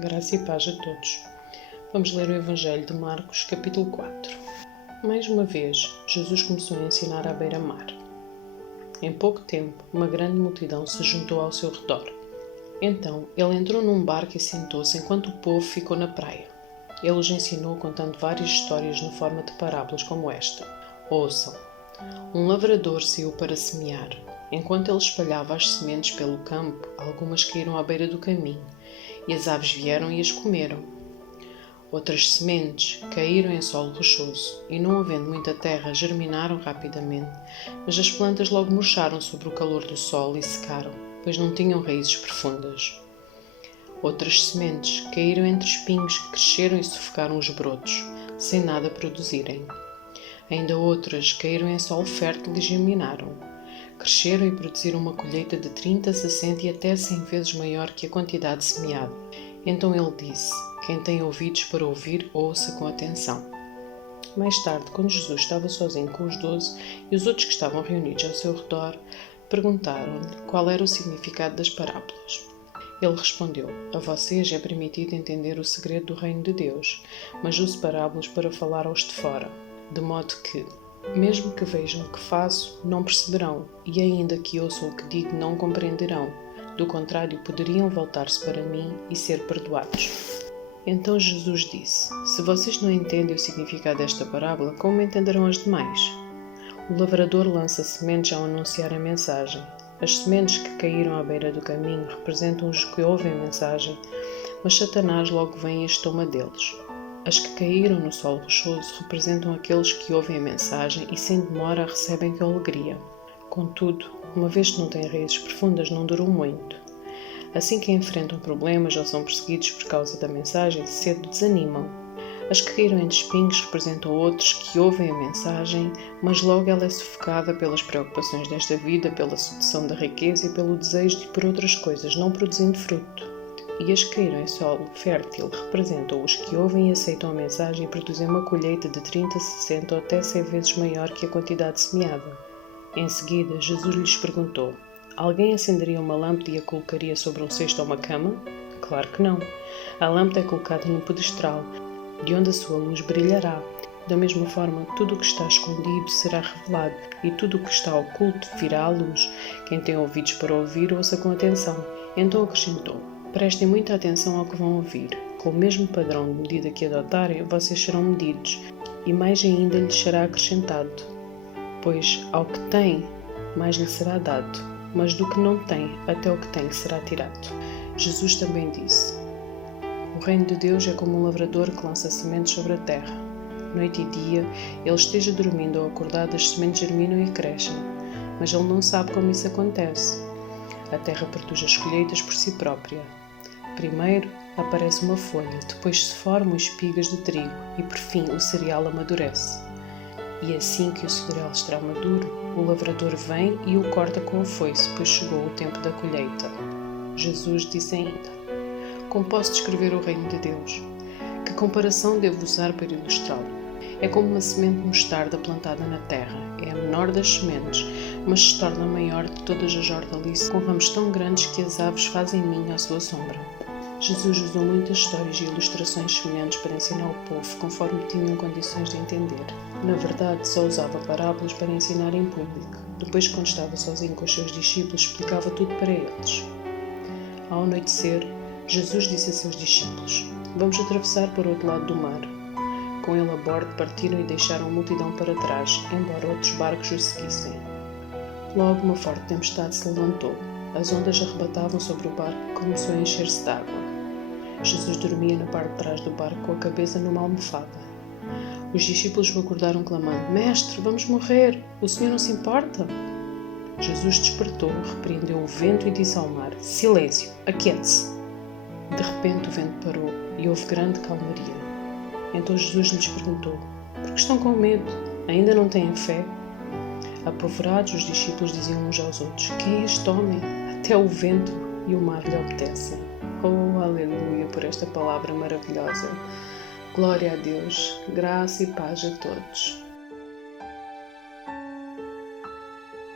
Graça e paz a todos. Vamos ler o Evangelho de Marcos, capítulo 4. Mais uma vez, Jesus começou a ensinar à beira-mar. Em pouco tempo, uma grande multidão se juntou ao seu redor. Então, ele entrou num barco e sentou-se enquanto o povo ficou na praia. Ele os ensinou contando várias histórias na forma de parábolas como esta. Ouçam. Um lavrador saiu para semear. Enquanto ele espalhava as sementes pelo campo, algumas caíram à beira do caminho, e as aves vieram e as comeram. Outras sementes caíram em solo rochoso, e não havendo muita terra, germinaram rapidamente, mas as plantas logo murcharam sob o calor do sol e secaram, pois não tinham raízes profundas. Outras sementes caíram entre espinhos que cresceram e sufocaram os brotos, sem nada produzirem. Ainda outras caíram em solo fértil e germinaram. Cresceram e produziram uma colheita de 30, 60 e até 100 vezes maior que a quantidade semeada. Então ele disse: quem tem ouvidos para ouvir, ouça com atenção. Mais tarde, quando Jesus estava sozinho com os 12 e os outros que estavam reunidos ao seu redor, perguntaram-lhe qual era o significado das parábolas. Ele respondeu: a vocês é permitido entender o segredo do reino de Deus, mas uso parábolas para falar aos de fora, de modo que, mesmo que vejam o que faço, não perceberão, e ainda que ouçam o que digo, não compreenderão. Do contrário, poderiam voltar-se para mim e ser perdoados. Então Jesus disse: se vocês não entendem o significado desta parábola, como entenderão as demais? O lavrador lança sementes ao anunciar a mensagem. As sementes que caíram à beira do caminho representam os que ouvem a mensagem, mas Satanás logo vem e toma deles. As que caíram no solo rochoso representam aqueles que ouvem a mensagem e sem demora a recebem com alegria. Contudo, uma vez que não têm raízes profundas, não duram muito. Assim que enfrentam problemas ou são perseguidos por causa da mensagem, cedo desanimam. As que caíram entre espinhos representam outros que ouvem a mensagem, mas logo ela é sufocada pelas preocupações desta vida, pela sedução da riqueza e pelo desejo de por outras coisas, não produzindo fruto. E as que caíram em solo fértil representam os que ouvem e aceitam a mensagem e produzem uma colheita de 30, 60 ou até 100 vezes maior que a quantidade semeada. Em seguida, Jesus lhes perguntou: alguém acenderia uma lâmpada e a colocaria sobre um cesto ou uma cama? Claro que não. A lâmpada é colocada num pedestral, de onde a sua luz brilhará. Da mesma forma, tudo o que está escondido será revelado, e tudo o que está oculto virá à luz. Quem tem ouvidos para ouvir, ouça com atenção. Então acrescentou: prestem muita atenção ao que vão ouvir. Com o mesmo padrão de medida que adotarem, vocês serão medidos, e mais ainda lhes será acrescentado. Pois ao que tem, mais lhe será dado, mas do que não tem, até o que tem será tirado. Jesus também disse: o reino de Deus é como um lavrador que lança sementes sobre a terra. Noite e dia, ele esteja dormindo ou acordado, as sementes germinam e crescem, mas ele não sabe como isso acontece. A terra produz as colheitas por si própria. Primeiro aparece uma folha, depois se formam espigas de trigo e por fim o cereal amadurece. E assim que o cereal está maduro, o lavrador vem e o corta com a foice, pois chegou o tempo da colheita. Jesus disse ainda: como posso descrever o reino de Deus? Que comparação devo usar para ilustrá-lo? É como uma semente de mostarda plantada na terra. É a menor das sementes, mas se torna a maior de todas as hortaliças, com ramos tão grandes que as aves fazem ninho à sua sombra. Jesus usou muitas histórias e ilustrações semelhantes para ensinar o povo, conforme tinham condições de entender. Na verdade, só usava parábolas para ensinar em público. Depois, quando estava sozinho com os seus discípulos, explicava tudo para eles. Ao anoitecer, Jesus disse a seus discípulos: vamos atravessar para o outro lado do mar. Com ele a bordo, partiram e deixaram a multidão para trás, embora outros barcos o seguissem. Logo, uma forte tempestade se levantou. As ondas arrebatavam sobre o barco e começou a encher-se de água. Jesus dormia na parte de trás do barco com a cabeça numa almofada. Os discípulos o acordaram clamando: mestre, vamos morrer! O senhor não se importa? Jesus despertou, repreendeu o vento e disse ao mar: silêncio, aquiete-se! De repente o vento parou e houve grande calmaria. Então Jesus lhes perguntou: por que estão com medo? Ainda não têm fé? Apavorados, os discípulos diziam uns aos outros: quem é este homem? Até o vento e o mar lhe obedecem. Oh, aleluia, por esta palavra maravilhosa. Glória a Deus, graça e paz a todos.